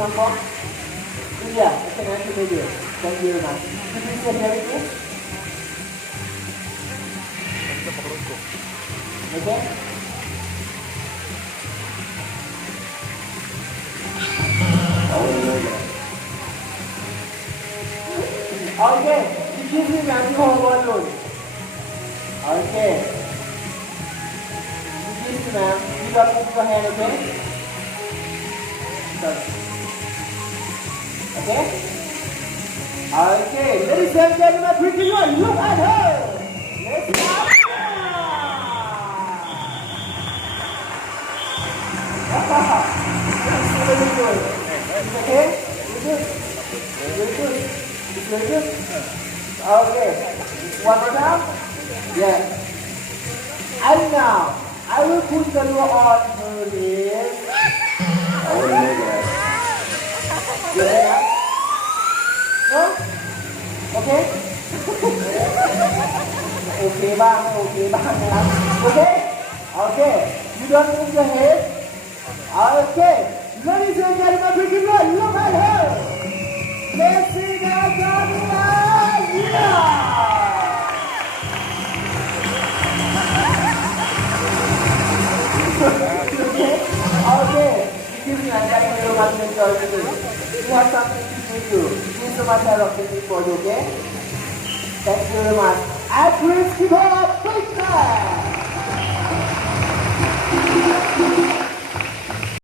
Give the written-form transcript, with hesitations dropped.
come from? India. Okay, nice to meet you. Thank you very much. Could you say here with me? Okay? Okay, you give me Matthew whole balloon. Okay. You give me, ma'am. You got to move your hand, okay? Sorry. Okay? Okay, ladies and gentlemen, quickly look at her. Let's go. Very good. Okay? Very good. Very good. Very good. Okay. One more time. Yes. And now, I will put the glue on her lips. Yeah. No? Okay? โอเคบ้างไม่โอเคบ้างนะครับ Okay? Okay. You don't move your head. Okay. Ladies and gentlemen, we can look at her. Let's see that gentleman. Yeah. Okay. Okay. Give me a second to look at the story. We have something to do. Give so much help for you, okay? Thank you very much. And please give her a big hand.